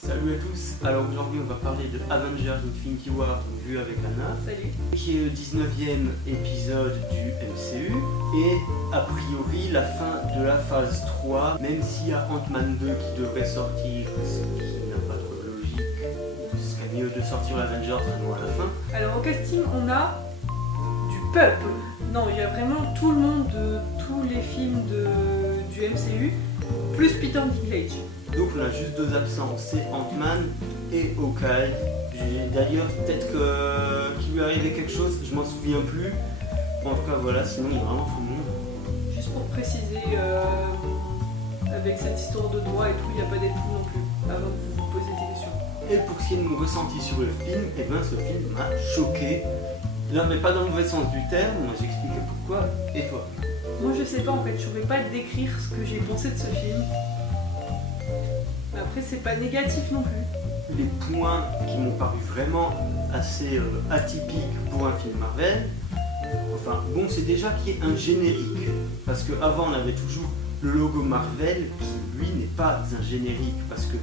Salut à tous, alors aujourd'hui on va parler de Avengers Infinity War, donc vu avec Anna. Salut. Qui est le 19e épisode du MCU et a priori la fin de la phase 3, même s'il y a Ant-Man 2 qui devrait sortir, ce qui n'a pas trop de logique, ce serait mieux de sortir l'Avengers vraiment à la fin. Alors au casting on a du peuple. Non, il y a vraiment tout le monde de tous les films du MCU, plus Peter Dinklage. Donc on a juste deux absents, c'est Ant-Man et Hawkeye. D'ailleurs peut-être qu'il lui est arrivé quelque chose, je m'en souviens plus. En tout cas voilà, sinon il y a vraiment tout le monde. Juste pour préciser, avec cette histoire de droit et tout, il n'y a pas Deadpool non plus, avant que vous vous posiez des questions. Et pour ce qui est de mon ressenti sur le film, et ben ce film m'a choqué. Non mais pas dans le mauvais sens du terme, moi j'expliquais pourquoi, et toi? Moi je sais pas en fait, je pourrais pas décrire ce que j'ai pensé de ce film. Après c'est pas négatif non plus. Les points qui m'ont paru vraiment assez atypiques pour un film Marvel, enfin bon c'est déjà qu'il y ait un générique, parce qu'avant on avait toujours le logo Marvel qui lui n'est pas un générique, parce que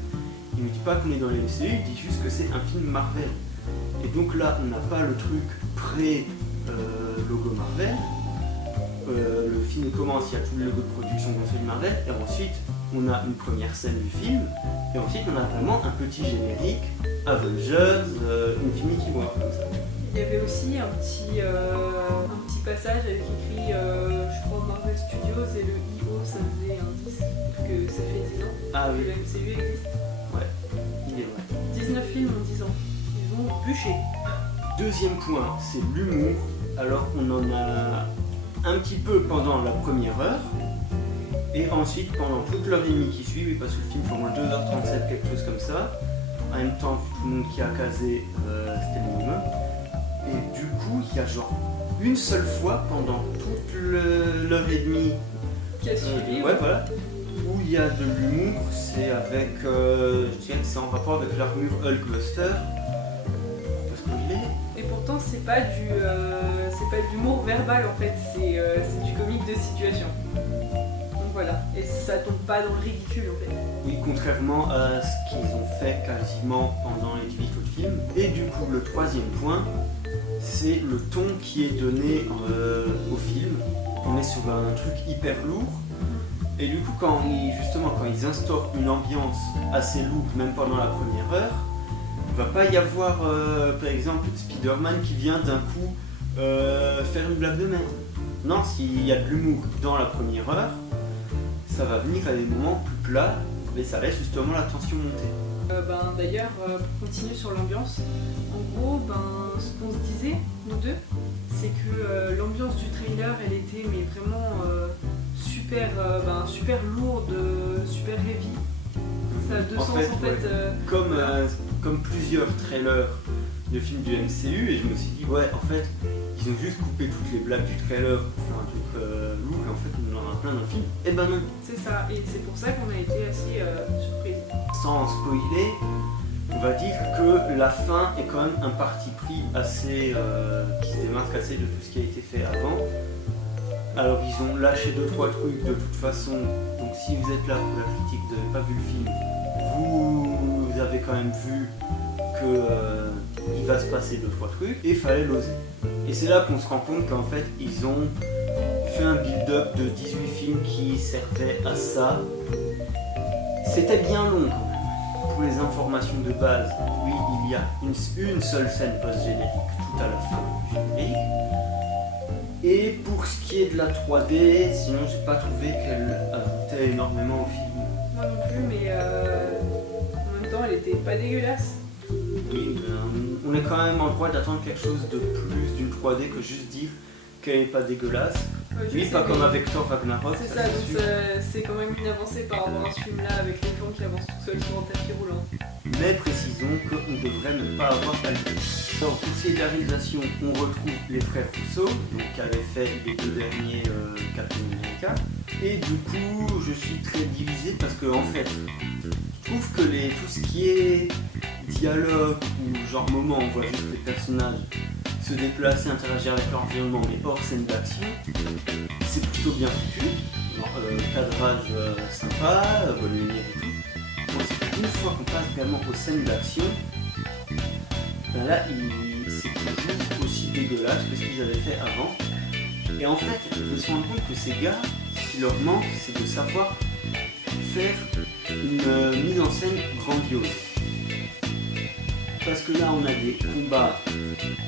il ne dit pas qu'on est dans les MCU, il dit juste que c'est un film Marvel. Et donc là on n'a pas le truc pré-logo Marvel. Le film commence, il y a tout le logo de production d'un film Marvel, et ensuite on a une première scène du film, et ensuite on a vraiment un petit générique, Avengers, Infinity War, comme ça. Il y avait aussi un petit passage avec écrit, je crois, Marvel Studios, et le IO ça faisait un 10, que ça fait 10 ans Ah que oui, le MCU existe. ouais, il est vrai. 19 films en 10 ans. Ils ont bûché. Deuxième point, c'est l'humour. Alors on en a un petit peu pendant la première heure, et ensuite pendant toute l'heure et demie qui suit, parce que le film fait au moins 2h37, quelque chose comme ça. En même temps, vu tout le monde qui a casé, c'était le minimum. Et du coup, il y a genre une seule fois pendant toute l'heure et demie Qui a suivi. ouais, voilà, où il y a de l'humour, c'est avec, je dirais que c'est en rapport avec l'armure Hulkbuster. Parce qu'il est. Et pourtant, c'est pas de l'humour verbal en fait, c'est du comique de situation. Donc voilà, et ça tombe pas dans le ridicule en fait. Oui, contrairement à ce qu'ils ont fait quasiment pendant les 18 autres films. Et du coup, le troisième point, c'est le ton qui est donné au film. On est sur un truc hyper lourd. Et du coup, quand ils instaurent une ambiance assez lourde, même pendant la première heure, il va pas y avoir, par exemple, Spider-Man qui vient d'un coup faire une blague de merde. Non, s'il y a de l'humour dans la première heure, ça va venir à des moments plus plats, mais ça laisse justement la tension monter. D'ailleurs, pour continuer sur l'ambiance, en gros, ce qu'on se disait, nous deux, c'est que l'ambiance du trailer, elle était mais vraiment super lourde, super heavy. Ça a deux sens en fait. Ouais. Comme plusieurs trailers de films du MCU, et je me suis dit, ouais, en fait, ils ont juste coupé toutes les blagues du trailer pour faire un truc lourd, et en fait, on en a plein dans le film. Et ben non. C'est ça, et c'est pour ça qu'on a été assez surpris. Sans spoiler, on va dire que la fin est quand même un parti pris assez qui se démarque assez de tout ce qui a été fait avant. Alors ils ont lâché 2-3 trucs de toute façon, donc si vous êtes là pour la critique, vous n'avez pas vu le film, vous avez quand même vu que il va se passer 2-3 trucs, et il fallait l'oser. Et c'est là qu'on se rend compte qu'en fait ils ont fait un build-up de 18 films qui servaient à ça. C'était bien long quand même. Pour les informations de base, oui, il y a une seule scène post-générique tout à la fin du générique. Et pour ce qui est de la 3D, sinon j'ai pas trouvé qu'elle ajoutait énormément au film. Moi non plus, mais en même temps, elle était pas dégueulasse. Oui, mais on est quand même en droit d'attendre quelque chose de plus d'une 3D que juste dire qu'elle n'est pas dégueulasse. Ouais, Oui, pas comme avec Thor Ragnarok. C'est ça, donc c'est quand même une avancée par rapport à ce film-là avec les gens qui avancent tout seuls sur un tapis roulant. Mais précisons qu'on devrait ne pas avoir à le faire. Alors, pour ce qui est de la réalisation, on retrouve les frères Russo, donc, qui avaient fait les deux derniers Captain America. Et du coup, je suis très divisé parce que, en fait, je trouve que tout ce qui est dialogue ou genre moment, on voit juste les personnages se déplacer, interagir avec leur environnement, mais hors scène d'action, c'est plutôt bien foutu. Cadrage sympa, bonne lumière et tout. Bon, c'est une fois qu'on passe vraiment aux scènes d'action, ben là, c'est toujours aussi dégueulasse que ce qu'ils avaient fait avant. Et en fait, je me suis rendu compte que ces gars, ce qui leur manque, c'est de savoir faire une mise en scène grandiose. Parce que là, on a des combats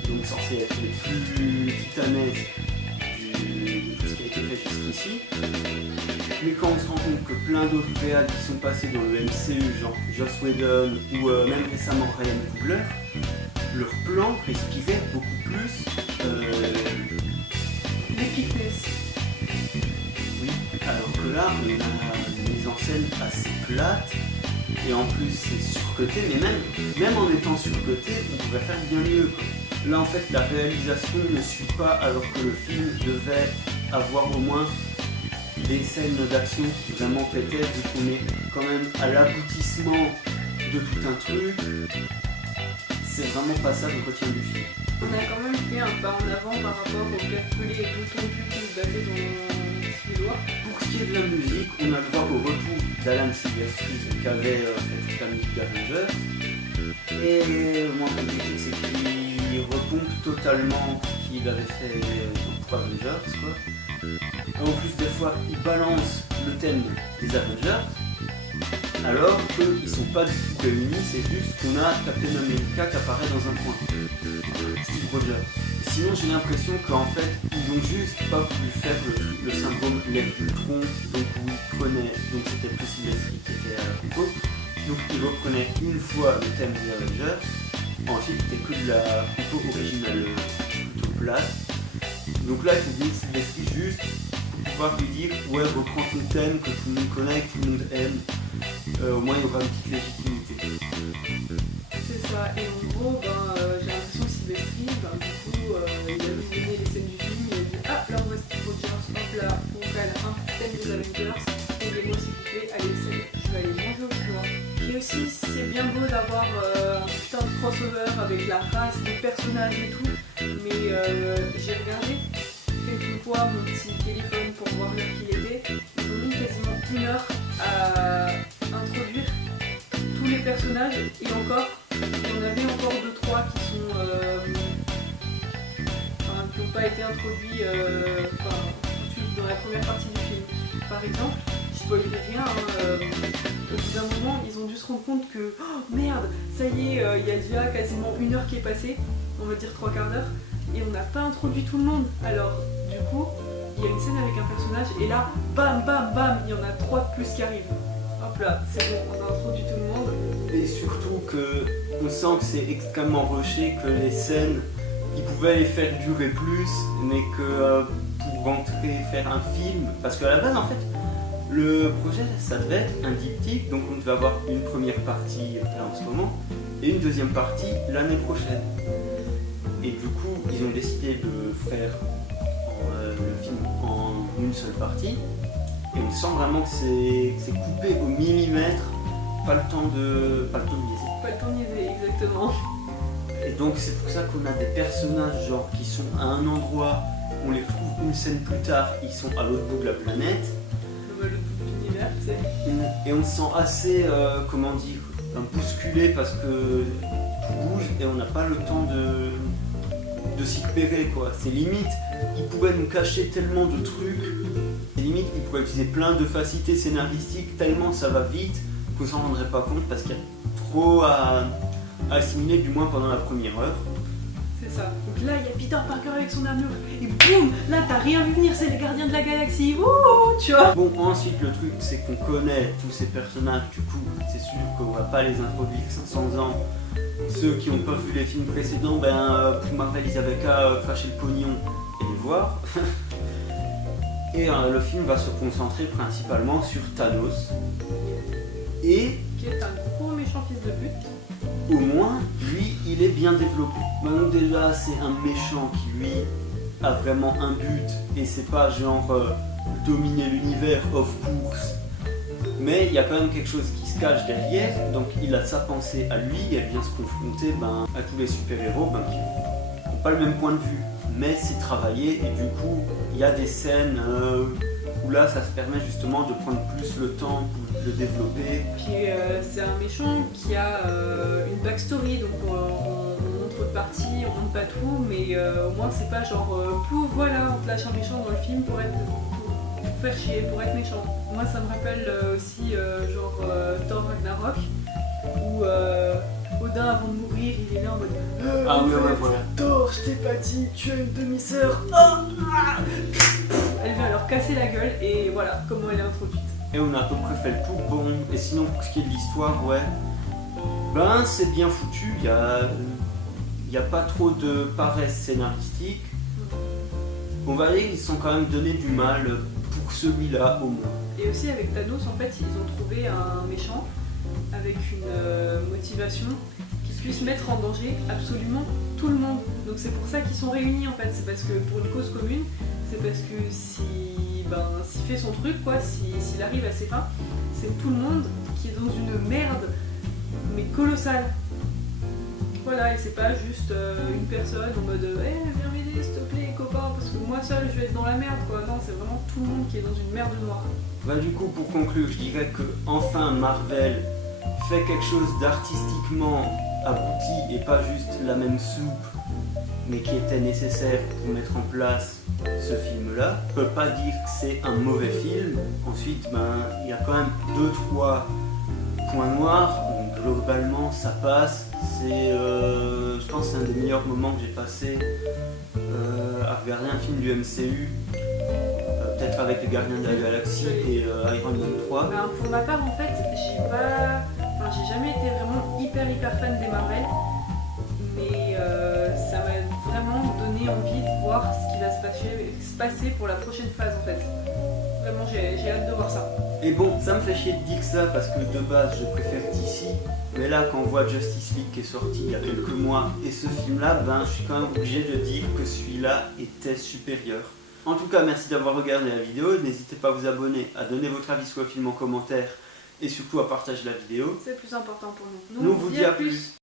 donc censés être les plus titanesques de tout ce qui a été fait jusqu'ici. Mais quand on se rend compte que plein d'autres réals qui sont passés dans le MCU, genre Joss Whedon ou même récemment Ryan Coogler, leur plan respirait beaucoup plus l'épicness. Oui, alors que là, on a une mise en scène assez plate, et en plus c'est surcoté, mais même en étant surcoté, on pourrait faire bien mieux, quoi. Là en fait, la réalisation ne suit pas, alors que le film devait avoir au moins des scènes d'action qui vraiment pétaient, vu qu'on est quand même à l'aboutissement de tout un truc. C'est vraiment pas ça le retient du film. On a quand même fait un pas en avant par rapport au calculé et tout tendu qui se battait dans Civil War. Pour ce qui est de la musique, on a le droit au retour d'Alan Silvestri qui avait fait toute la musique d'Avengers. Et moi, comme je dis, c'est qu'il repompe totalement ce qu'il avait fait pour Avengers, quoi. En plus, des fois, il balance le thème des Avengers, alors qu'ils sont pas du tout réunis, c'est juste qu'on a Captain America qui apparaît dans un coin. Steve Rogers. Sinon, j'ai l'impression qu'en fait, ils ont juste pas voulu faire le syndrome Lex Ultron, donc où ils prenaient, donc c'était plus Sylvester qui était à la compo, donc ils reprenaient une fois le thème des Avengers, ensuite c'était que de la compo originale plutôt plate. Donc là, il faut dire Sylvester juste pour pouvoir lui dire ouais, reprends ton thème que tout le monde connaît, que tout le monde aime. Au moins il y aura une petite légitimité. C'est ça, et en gros, j'ai l'impression que Sylvester, du coup, il a visionné les scènes du film, il a dit ah, là on voit Steve Rogers, hop là, on cale un thème des Avengers, et les mots c'est fait, allez, je vais aller manger au chinois. Et aussi, c'est bien beau d'avoir un putain de crossover avec la race, les personnages et tout, mais j'ai regardé quelques fois mon petit téléphone pour voir l'heure qu'il était, ils ont mis quasiment 1 heure à introduire tous les personnages, et encore, il y en avait encore 2-3 qui sont qui n'ont pas été introduits tout de suite dans la première partie du film. Par exemple, je spoilerai rien, au bout d'un moment, ils ont dû se rendre compte que oh merde, ça y est, il y a déjà quasiment 1 heure qui est passée, on va dire 3/4 d'heure, et on n'a pas introduit tout le monde. Alors, du coup, il y a une scène avec un personnage, et là, bam, bam, bam, il y en a 3 de plus qui arrivent. Hop là, c'est bon, on a introduit tout le monde. Et surtout qu'on sent que c'est extrêmement rushé, que les scènes, ils pouvaient les faire durer plus, mais que pour rentrer, faire un film, parce qu'à la base, en fait, le projet, ça devait être un diptyque, donc on devait avoir une première partie là en ce moment, et une deuxième partie l'année prochaine. Et du coup, ils ont décidé de faire le film en une seule partie, et on sent vraiment que c'est coupé au millimètre, pas le temps de niaiser. Pas le temps de niaiser, exactement. Et donc c'est pour ça qu'on a des personnages genre qui sont à un endroit, on les retrouve une scène plus tard, ils sont à l'autre bout de la planète. Le bout de l'univers, tu sais. Et on se sent assez, comment dire, bousculé parce que tout bouge et on n'a pas le temps de s'y repérer, quoi. C'est limite, ils pourraient nous cacher tellement de trucs, c'est limite, ils pourraient utiliser plein de facilités scénaristiques tellement ça va vite qu'on s'en rendrait pas compte parce qu'il y a trop à assimiler, du moins pendant la première heure. C'est ça. Donc là, il y a Peter Parker avec son armure, et boum, là t'as rien vu venir, c'est les gardiens de la galaxie, wouh, tu vois. Bon, ensuite le truc c'est qu'on connaît tous ces personnages, du coup c'est sûr qu'on va pas les introduire 500 ans. Ceux qui n'ont pas vu les films précédents, pour Marvel ils avaient qu'à cracher le pognon et les voir. Et le film va se concentrer principalement sur Thanos. Et qui est un gros méchant fils de pute. Au moins, lui, il est bien développé. Donc déjà, c'est un méchant qui, lui, a vraiment un but, et c'est pas genre dominer l'univers off course. Mais il y a quand même quelque chose qui se cache derrière, donc il a sa pensée à lui, et elle vient se confronter à tous les super-héros qui n'ont pas le même point de vue. Mais c'est travaillé, et du coup, il y a des scènes où là, ça se permet justement de prendre plus le temps pour de développer. Puis c'est un méchant qui a une backstory, donc on montre de partie, on montre pas tout, mais au moins c'est pas genre pouf, voilà, on te lâche un méchant dans le film pour faire chier, pour être méchant. Moi ça me rappelle aussi Thor Ragnarok, où Odin avant de mourir il est là en mode Ah oui, ouais, voilà. Thor, je t'ai pas dit, tu as une demi-sœur. Elle vient leur casser la gueule et voilà comment elle est introduite. Et on a à peu près fait le tour. Bon, et sinon pour ce qui est de l'histoire, ouais, ben c'est bien foutu, il y a pas trop de paresse scénaristique. On va dire qu'ils se sont quand même donné du mal pour celui-là au moins. Et aussi avec Thanos, en fait, ils ont trouvé un méchant avec une motivation qui puisse mettre en danger absolument tout le monde. Donc c'est pour ça qu'ils sont réunis en fait, c'est parce que pour une cause commune, c'est parce que s'il fait son truc, quoi, s'il arrive à ses fins, c'est tout le monde qui est dans une merde, mais colossale. Voilà, et c'est pas juste une personne en mode viens m'aider s'il te plaît copain, parce que moi seul je vais être dans la merde quoi. Non, c'est vraiment tout le monde qui est dans une merde noire. Bah du coup pour conclure, je dirais que enfin Marvel fait quelque chose d'artistiquement abouti et pas juste la même soupe, mais qui était nécessaire pour mettre en place ce film-là. On peut pas dire que c'est un mauvais film. Ensuite, il y a quand même 2-3 points noirs. Donc, globalement, ça passe. Je pense que c'est un des meilleurs moments que j'ai passé à regarder un film du MCU. Peut-être avec les Gardiens de la Galaxie et Iron Man 3. Pour ma part, en fait, j'ai jamais été vraiment hyper fan des Marvel, mais ça m'a vraiment donné envie de voir ce qui va se passer pour la prochaine phase en fait. Vraiment, j'ai hâte de voir ça. Et bon, ça me fait chier de dire ça parce que de base je préfère DC, mais là quand on voit Justice League qui est sorti il y a quelques mois et ce film-là, je suis quand même obligé de dire que celui-là était supérieur. En tout cas, merci d'avoir regardé la vidéo, n'hésitez pas à vous abonner, à donner votre avis sur le film en commentaire et surtout à partager la vidéo. C'est le plus important pour nous. Nous on vous dit à plus.